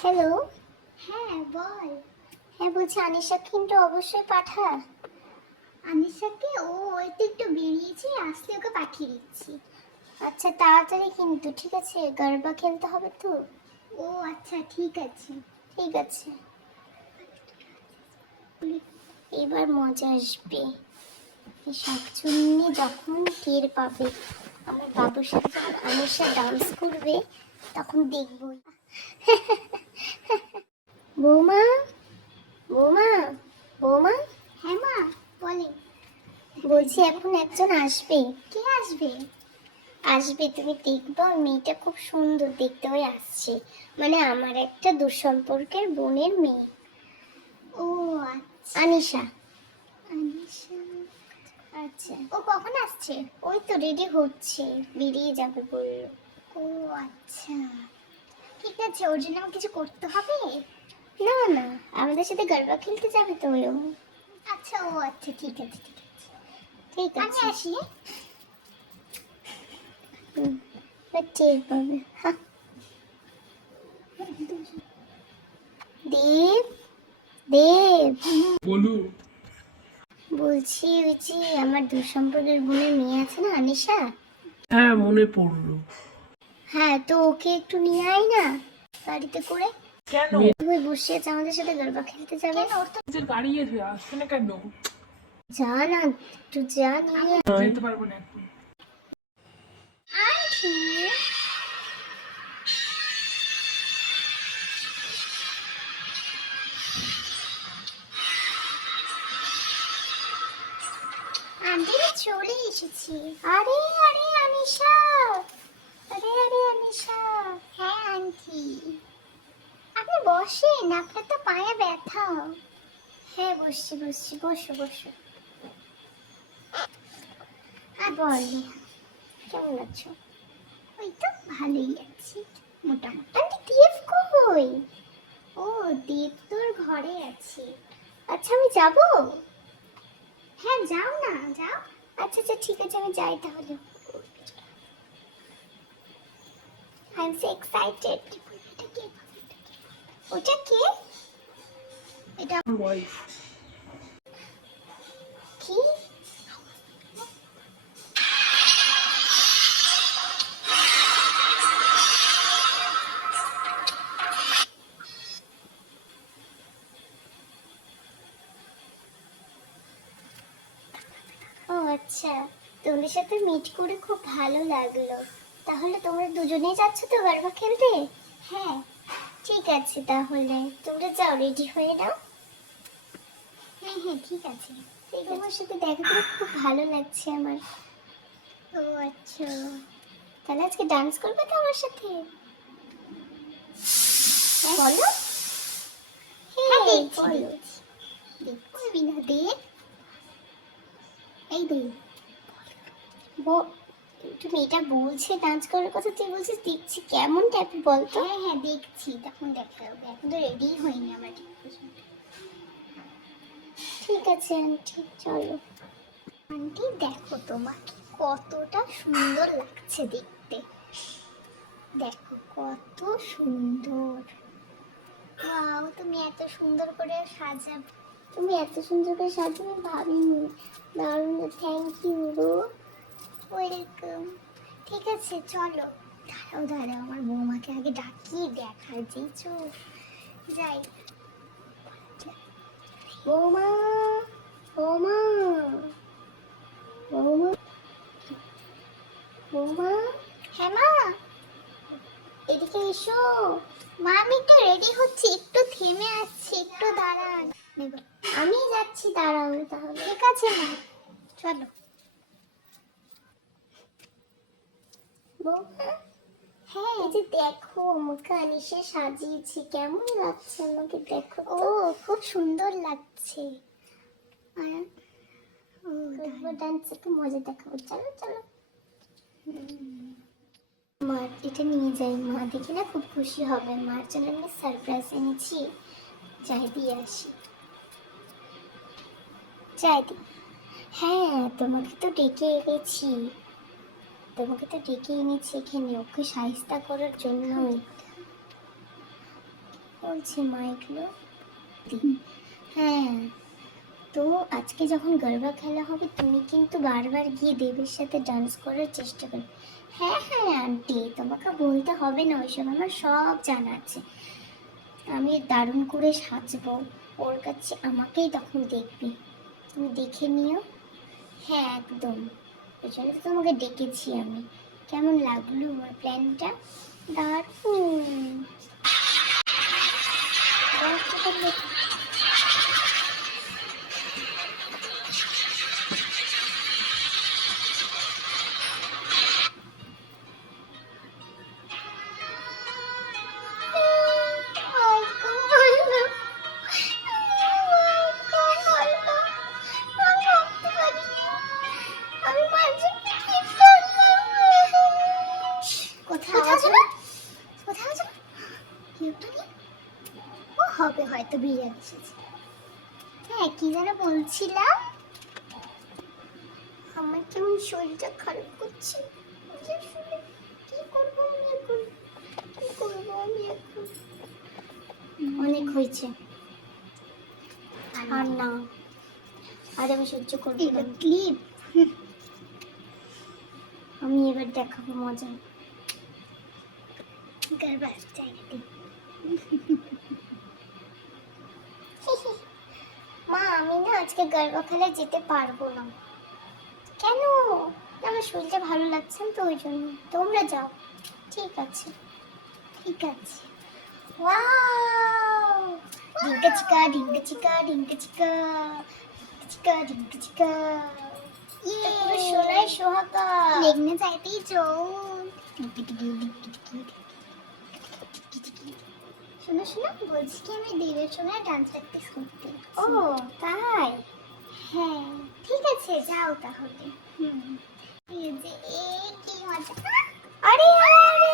Hello. হ্যাঁ বল। হ্যাঁ বলছি, আনিশা কিন্তু অবশ্যই পাঠা। আনিশাকে ওই তো একটু বেরিয়েছে, আসলে ওকে পাঠিয়ে দিচ্ছি। আচ্ছা তাড়াতাড়ি কিন্তু, ঠিক আছে? গারবা খেলতে হবে তো। ও আচ্ছা ঠিক আছে। ঠিক আছে, এবার মজা আসবে। এই শাকচুন্নি যখন টের পাবে আমার বাবুর সাথে যখন আনিশা ডান্স করবে, তখন দেখবই। বৌমা, বৌমা, বৌমা, হ্যাঁ মা, বলে। বলছি এখন একজন আসবে। কে আসবে? আসবে, তুমি দেখবা। ওই মেয়েটা খুব সুন্দর দেখতে হয়ে আসছে, মানে আমার একটা দুঃসম্পর্কের বোনের মেয়ে। ও আচ্ছা। আনিশা। আনিশা। আচ্ছা, ও কখন আসছে? ওই তো রেডি হচ্ছে, বেরিয়ে যাবে বললো। ও আচ্ছা, ঠিক আছে। ওর জন্য আমার কিছু করতে হবে? না না, আমাদের সাথে গরবা খেলতে যাবে তো ও। আচ্ছা, ও আচ্ছা, ঠিক আছে ঠিক আছে। ঠিক আমি আছে। আসি। হুম, এবার টের পাবে। হ্যাঁ। দেব, দেব, বলু। বলছি ওই যে আমার দুঃসম্পর্কের বোনের মেয়ে আছে না, আনিশা। হ্যাঁ, মনে পড়লো। হ্যাঁ, তো ওকে একটু নিয়ে আয় না গাড়িতে করে। কেন? তুমি বসে আছে, আমাদের সাথে গরবা খেলতে যাবে। কেন? ওর তো নিজের গাড়ি আছে, আসবে না কেন? যা না, একটু যা নিয়ে আয়। যেতে পারবো না এখন। আন্টি। আন্টি আমি চলে এসেছি। আরে আরে আনিশা, আরে আরে আনিশা। হ্যাঁ আন্টি, আপনি বসেন, আপনার তো পায়ে ব্যথা। হ্যাঁ বসছি বসছি, বসো বসো। আর বলো, কেমন আছো? ওই তো ভালোই আছি মোটামুটি। আন্টি দেব কই? ও, দেব তোর ঘরে আছে। আচ্ছা আমি যাবো। হ্যাঁ যাও না, যাও। আচ্ছা আচ্ছা ঠিক আছে, আমি যাই তাহলে। I am so excited. এটা কে? ওটা কে? এটা আমার ওয়াইফ। কি? ও আচ্ছা, তোমাদের সাথে মিট করে খুব ভালো লাগলো। তাহলে তোমরা দুজনেই যাচ্ছ তো গরবা খেলতে? হ্যাঁ। ঠিক আছে, তাহলে তোমরা যাও, রেডি হয়ে নাও। হ্যাঁ হ্যাঁ ঠিক আছে। তোমার সাথে দেখা করে খুব ভালো লাগছে আমার। ও আচ্ছা। তাহলে আজকে ডান্স করবে তো আমার সাথে? হ্যাঁ? বলো। হ্যাঁ হ্যাঁ দেখছি বলো। দেখছি। করবি না দেব? এই দেব। তুমি এটা বলছে ডান্স করার কথা, তুই বলছিস দেখছি, কেমন টাইপের বলতো? হ্যাঁ হ্যাঁ দেখছি, তখন দেখা হবে। এখন তো রেডি হয়নি আমরা ঠিক পর্যন্ত। ঠিক আছে আন্টি, চলো। আন্টি দেখো, তোমাকে কতটা সুন্দর লাগছে দেখতে। দেখো কত সুন্দর। ওয়াও, তুমি এত সুন্দর করে সাজাবে। তুমি এত সুন্দর করে সাজাবে ভাবিনি। দারুণ, থ্যাংক ইউ গো। ওয়েলকাম। ঠিক আছে চলো। দাঁড়াও দাঁড়াও, আমার বৌমাকে আগে ডাকি, দেখার যে চোখ। যাই। বৌমা, বৌমা, বৌমা, বৌমা, হ্যাঁ মা। এদিকে এসো। মা আমি একটু রেডি হচ্ছি, একটু থেমে আসছি, একটু দাঁড়ান। নেবো। আমি যাচ্ছি, দাঁড়াও তাহলে। ঠিক আছে মা, চলো। বৌমা, হ্যাঁ। এই যে দেখো আমাকে আনিশা সাজিয়েছি, কেমন লাগছে আমাকে দেখো ও তো। খুব সুন্দর লাগছে। ও করবো ডান্স, একটু মজা দেখাবো, চলো চলো। মা এটা নিয়ে যাই, মা দেখে না খুব খুশি হবে। মার জন্য আমি সারপ্রাইজ এনেছি, যাই দিয়ে আসি। যাই দি। হ্যাঁ, তোমাকে তো ডেকে এনেছি, তোমাকে তো ডেকে এনেছি এখানে ওকে সাহিস্তা করার জন্যই। বলছে মা এগুলো? হ্যাঁ, তো আজকে যখন গরবা খেলা হবে তুমি কিন্তু বারবার গিয়ে দেবের সাথে ডান্স করার চেষ্টা করবে। হ্যাঁ হ্যাঁ আন্টি, তোমাকে বলতে হবে না ওইসব, আমার সব জানা আছে। আমি দারুণ করে সাজবো, ওর কাছে আমাকেই তখন দেখবি, তুমি দেখে নিও। হ্যাঁ একদম, ওই জন্য তো তোমাকে ডেকেছি আমি। কেমন লাগলো আমার প্ল্যানটা? দারুণ। হবে হয়তো বিরিয়ানি এসেছে। হ্যাঁ কি যেন বলছিলাম, আমার কেমন শরীরটা খারাপ করছে। কি করবো আমি এখন, কি করবো আমি এখন? অনেক হয়েছে, আর না, আর আমি সহ্য করবো না। ক্লিপ আমি এবার দেখাবো মজা। গরবা জায়গাটি মা আমি না আজকে গরবা খেলায় যেতে পারবো না। কেন? আমার শরীরটা ভালো লাগছে না তো ওই জন্য। তোমরা যাও। ঠিক আছে ঠিক আছে। ওয়াও, ডিঙ্কা চিকা ডিঙ্কা চিকা ডিঙ্কা চিকা চিকা ডিঙ্কা চিকা। এটা পুরো সোনায় সোহাগা। লেগনে যাইতেই চল। শোনো শোনো, বলছি কি আমি দেবের সঙ্গে ডান্স প্র্যাকটিস করতে। ও তাই? হ্যাঁ ঠিক আছে যাও তাহলে। এই যে কি মজা। আরে আরে আরে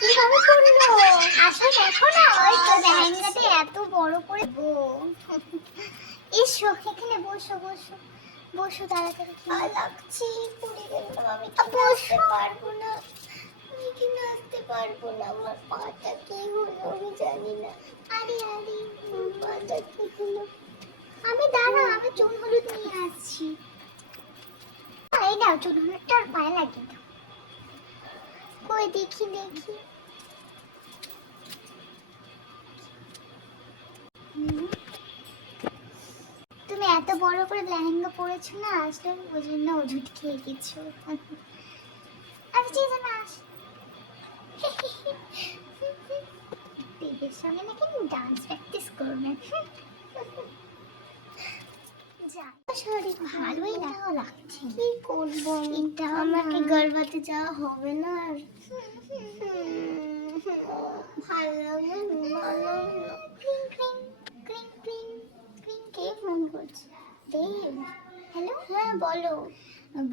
কিভাবে করলো? আসলে দেখো না, ওই তো লেহেঙ্গাতে এত বড় করে এসো এখানে বসো বসো বসো তাড়াতাড়ি। লাগছে, পড়ে গেলাম আমি। কি বসো। নাচতে পারবো না, আমি কি নাচতে পারবো না। আমার পাটা কি হলো আমি জানি না। আরে আরে পাটা কি হলো? আমি দাঁড়াও, আমি চুন হলুদ নিয়ে আসছি। এই নাও চুন হলুদটা আর পায়ে লাগিয়ে দাও। কই দেখি দেখি। তুমি এত বড় করে লেহেঙ্গা পরেছো না, আসলে ওই জন্য ওষুধ খেয়ে গেছো। আচ্ছা ঠিক আছে না আস। দেবের সঙ্গে নাকি ডান্স প্র্যাকটিস করবেন। শরীর ভালোই লাগছে। কি করবো আমি? এটা আমাকে গর্ভাতে যাওয়া হবে না আর। ভালো লাগে না, ভালো লাগে না। ক্রিং ক্রিং ক্রিং ক্রিং ক্রিং। কে ফোন করছে? দেব। হ্যালো হ্যাঁ বলো।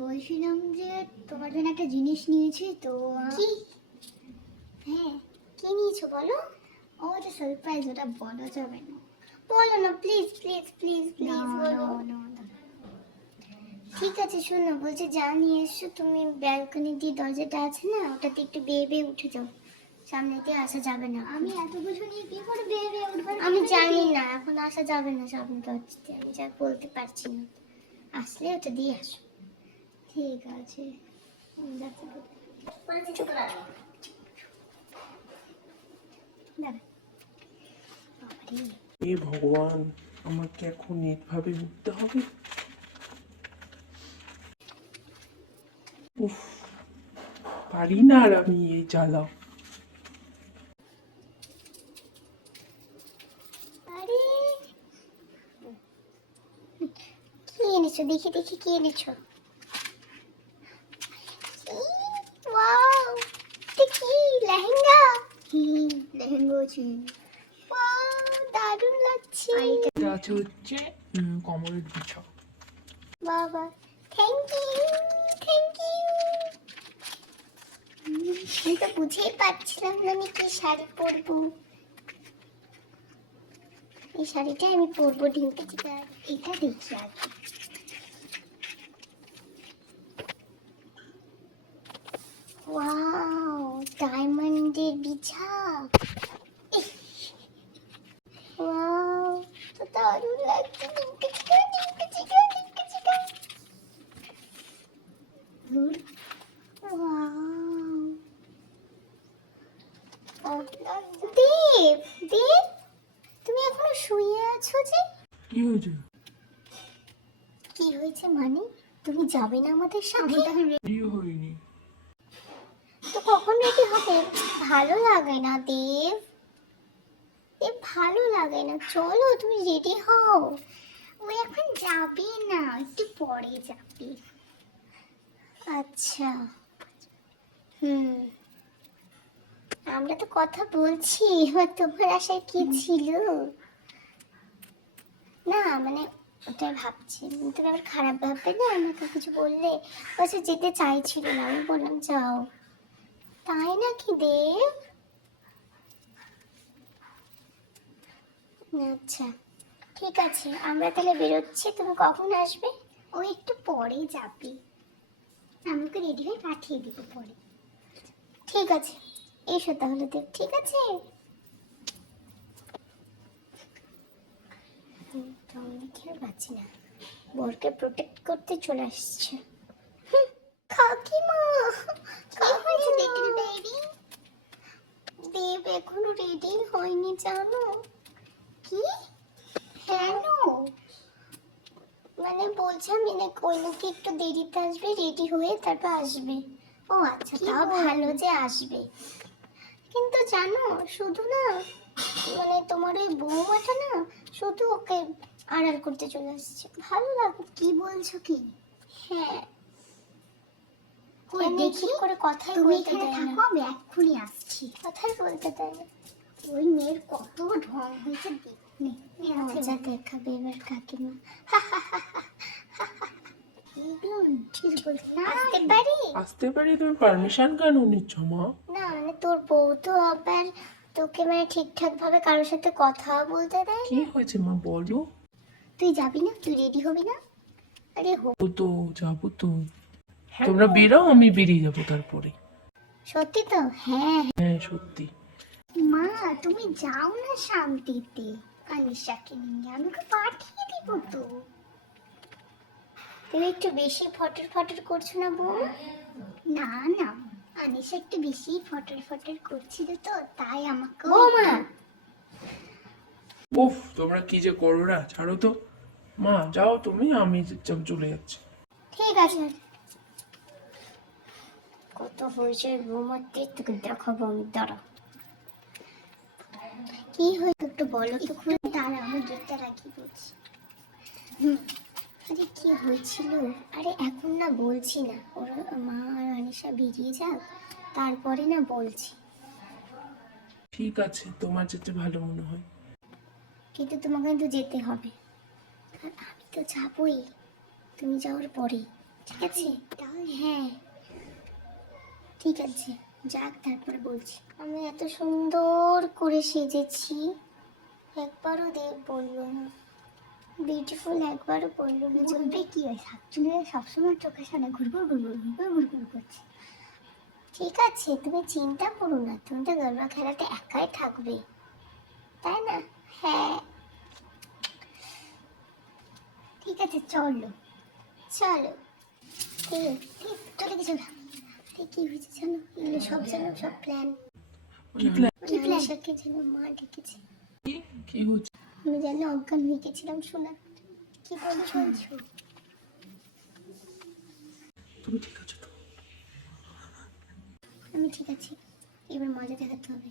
বলছিলাম যে তোমার জন্য একটা জিনিস নিয়েছি তো। কি? হ্যাঁ কি নিয়েছো বলো? ও যে সারপ্রাইজ, ওটা বলা যাবে না। বলো না প্লিজ প্লিজ প্লিজ প্লিজ বলো। ঠিক আছে শোনো, বলছি যা নিয়ে এসছো তুমি ব্যালকনি দিয়ে দরজাটা আছে না, ওটাতে একটু বেয়ে বেয়ে উঠে যাও, সামনে দিয়ে আসা যাবে না। আমি এত কিছু নিয়ে কি করে বেয়ে বেয়ে উঠবার? আমি জানি না, এখন আসা যাবে না সামনে দরজাতে, আমি যা বলতে পারছি না। আসলে ওটা দিয়ে আসো। ঠিক আছে যাচ্ছি। দাঁড়া। বাবারে, এ ভগবান, আমাকে এখন এইভাবে উঠতে হবে? উফ, পারি না আর আমি এই জ্বালা। আরে কি এনেছো দেখি দেখি, কি এনেছো? ওয়াও, এটা কি লেহেঙ্গা? লেহেঙ্গা আছে। ওয়াও দারুণ লাগছে। এটা আছে হচ্ছে কমলের বিছা। বাবা থ্যাংক ইউ থ্যাংক ইউ। আমি তো বুঝেই পাচ্ছিলাম না আমি কি শাড়ি পরবো। এই শাড়িটা আমি পরবো ঢিঙ্কা চিকা। এটা দেখি আগে। হয়েছে? কি হয়েছে মানে? তুমি যাবে না আমাদের সাথে? রেডি হইনি। তো কখন রেডি হবে? ভালো লাগে না দেব, দেব ভালো লাগে না। চলো তুমি রেডি হও। ও এখন যাবে না, একটু পরে যাবে। আচ্ছা, হুম, আমরা তো কথা বলছি, এবার তোমার আশায় কি ছিল? না মানে ওটাই ভাবছি, তুমি আবার খারাপ ভাববে না আমাকে কিছু বললে। বলছে যেতে চাইছিল না, আমি বললাম যাও। তাই নাকি দেব? আচ্ছা ঠিক আছে, আমরা তাহলে বেরোচ্ছি। তুমি কখন আসবে? ও একটু পরে যাবে, আমি ওকে রেডি হয়ে পাঠিয়ে দিব পরে। ঠিক আছে, এসো তাহলে দেব, ঠিক আছে। তো আমি খেয়াল পাচ্ছি না, বরকে প্রোটেক্ট করতে চলে আসছে। হুম, কাকিমা কি হয়েছে লিটল বেবি? দেব এখনো রেডি হয়নি জানো। কি? হ্যাঁ, কেন? মানে বলছে আমি নাকি ওই নাকি একটু দেরিতে আসবে, রেডি হয়ে তারপর আসবে। ও আচ্ছা, কি তাও বল? ভালো যে আসবে। কিন্তু জানো শুধু না, মানে তোমার ওই বৌমাটা না শুধু ওকে আড়াল করতে চলে আসছে, ভালো লাগে। কি বলছো কি? হ্যাঁ, কই কেন দেখি, ঠিক করে কথাই তুমি বলতে এখানে দেয় না, থাকো, আমি এক্ষুনি আসছি। কথাই বলতে দেয় না। ওই মেয়ের কত ঢং হয়েছে দেখনে। মজা দেখাবে এবার কাকিমা। ঠিক বলছি না? আসতে পারি? আসতে পারি? তুমি পারমিশন কেন নিচ্ছ মা? না মানে তোর বউ তো আবার তোকে মানে ঠিকঠাক ভাবে কারোর সাথে কথা বলতে দেয় কি না। হয়েছে মা বলো? তুই যাবি না? তুই রেডি হবি না? আরে হো, ও তো যাবো তো। তোমরা বেরাও, আমি বেরিয়ে যাবো তারপরে। সত্যি তো? হ্যাঁ হ্যাঁ সত্যি। মা তুমি যাও না শান্তিতে, আনিশাকে নিয়ে আমি ওকে পাঠিয়ে দিব তো। তুমি একটু বেশি ফটর ফটর করছো না বউ? না না, আনিশা একটু বেশি ফটর ফটর করছিল তো, তাই আমাকে বৌমা, উফ, তোমরা কি যে করো না, ছাড়ো তো। মা যাও তুমি, আমি চলে যাচ্ছি। ঠিক আছে। কত হয়েছে বৌমাতে, তোকে দেখাবো আমি, দাঁড়া। কি হয়েছে একটু বলো তো খুলে। দাঁড়া, আমি গেটটা রাখি বলছি। আরে কি হয়েছিল? আরে এখন না বলছি না, ওরা মা আর আনিশা বেরিয়ে যাক, তারপরে না বলছি। ঠিক আছে, তোমার যেতে ভালো মনে হয়। কিন্তু তোমাকে কিন্তু যেতে হবে, আর আমি তো যাবই তুমি যাওয়ার পরে, ঠিক আছে? হ্যাঁ ঠিক আছে, যাক তারপরে বলছি। আমি এত সুন্দর করে সেজেছি, একবারও দেব বললো না, বিউটিফুল একবারও বললো না। বলবে কি হয়, শাকচুনি সবসময় চোখের সামনে ঘুরঘুর ঘুরঘুর ঘুরঘুর ঘুরঘুর করছে। ঠিক আছে তুমি চিন্তা করো না, তুমি তো গরবা খেলাতে একাই থাকবে, তাই না? হ্যাঁ ঠিক আছে চলো। চলো। ঠিক চলে গেছো না? কি হয়েছে জানো, এগুলো সব জানো, সব প্ল্যান। কি প্ল্যান? কি প্ল্যান? সাথে যেন মা ডেকেছে, কি হচ্ছে? আমি জানি অজ্ঞান হয়ে গেছিলাম শোনা। কি বলছো? তুমি ঠিক আছো তো? আমি ঠিক আছি, এবার মজা দেখাতে হবে।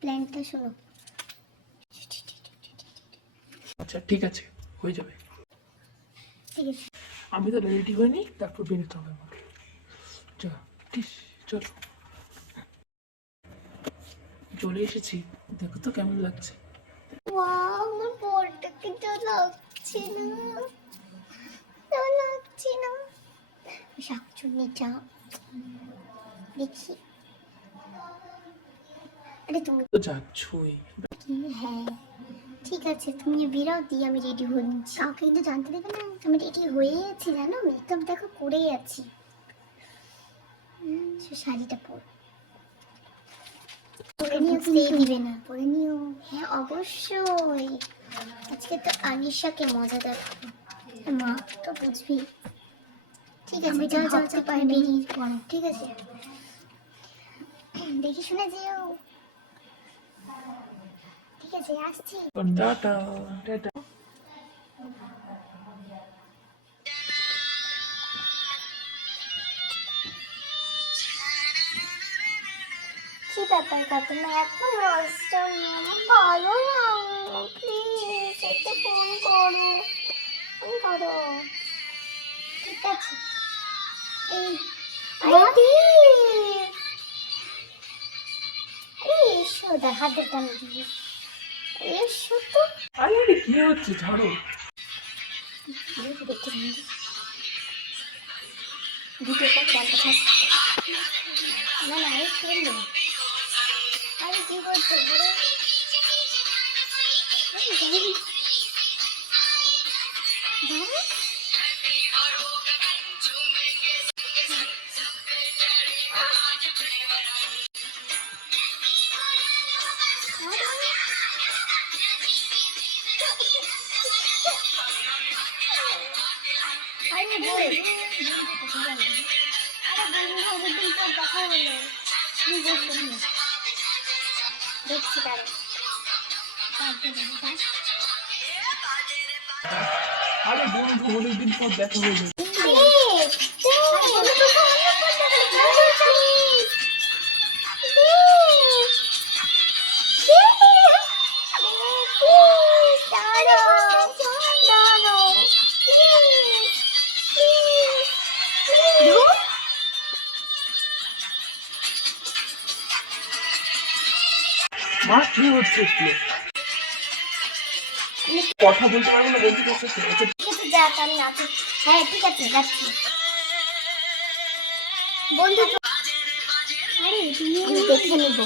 প্ল্যানটা শোনো। আচ্ছা ঠিক আছে, হয়ে যাবে। ঠিক আছে, আমি তো রেডি হইনি, তারপর বেরোতে হবে আমাকে। যা, ঠিক, চলো। চলে এসেছি, দেখো তো কেমন লাগছে। ওয়াও, আমার বরটাকে তো লাগছে না, তো লাগছে না। শাকচুন্নিটা দেখি। আরে তুমি তো যাচ্ছই। কি? হ্যাঁ ঠিক আছে, তুমি বেরাও দিয়ে আমি রেডি হয়ে নিচ্ছি। কাউকে কিন্তু জানতে দেবে না। আমি রেডি হয়ে আছি জানো, মেকআপ দেখো করেই আছি। সে শাড়িটা পরে নিও, সেই দিবে না। পরে নিও। হ্যাঁ অবশ্যই, আজকে তো আনিশাকে মজা দেখাবো, মা তো বুঝবি। ঠিক আছে, আমি তো যাও যাও ভাবতে যাও, পারিনি। বেরিয়ে পড়ো, ঠিক আছে? দেখি শুনে যেও। ঠিক আছে আসছি। Tata tata. কি ব্যাপার কাকিমা এখন আসছেন? আমার ভালো লাগলো, প্লিজ একটু ফোন করো, ফোন করো। ঠিক আছে। এই আরে দীপ, আরে এসো, হাতে টান দিয়ে এসো তো। আরে আরে কি হচ্ছে, ছাড়ো। দেখতে দেখতে ভিডিও কল বন্ধ থাক। না না এই ফেলবে। আরে কি করছো? আরে আরে যাই যাই। আরে বল, আরে বন্ধু অনেকদিন পর দেখা হলো। তুমি বলছো না, দেখছি তারে। আরে বন্ধু, অনেকদিন পর দেখা হলো। মা কি হচ্ছে একটু? কথা বলতে পারবো না বন্ধুদের সাথে? আচ্ছা, ঠিক আছে যাক, আমি আছি। হ্যাঁ ঠিক আছে যাচ্ছি। বন্ধু আরে তুমি, আমি দেখে নিব।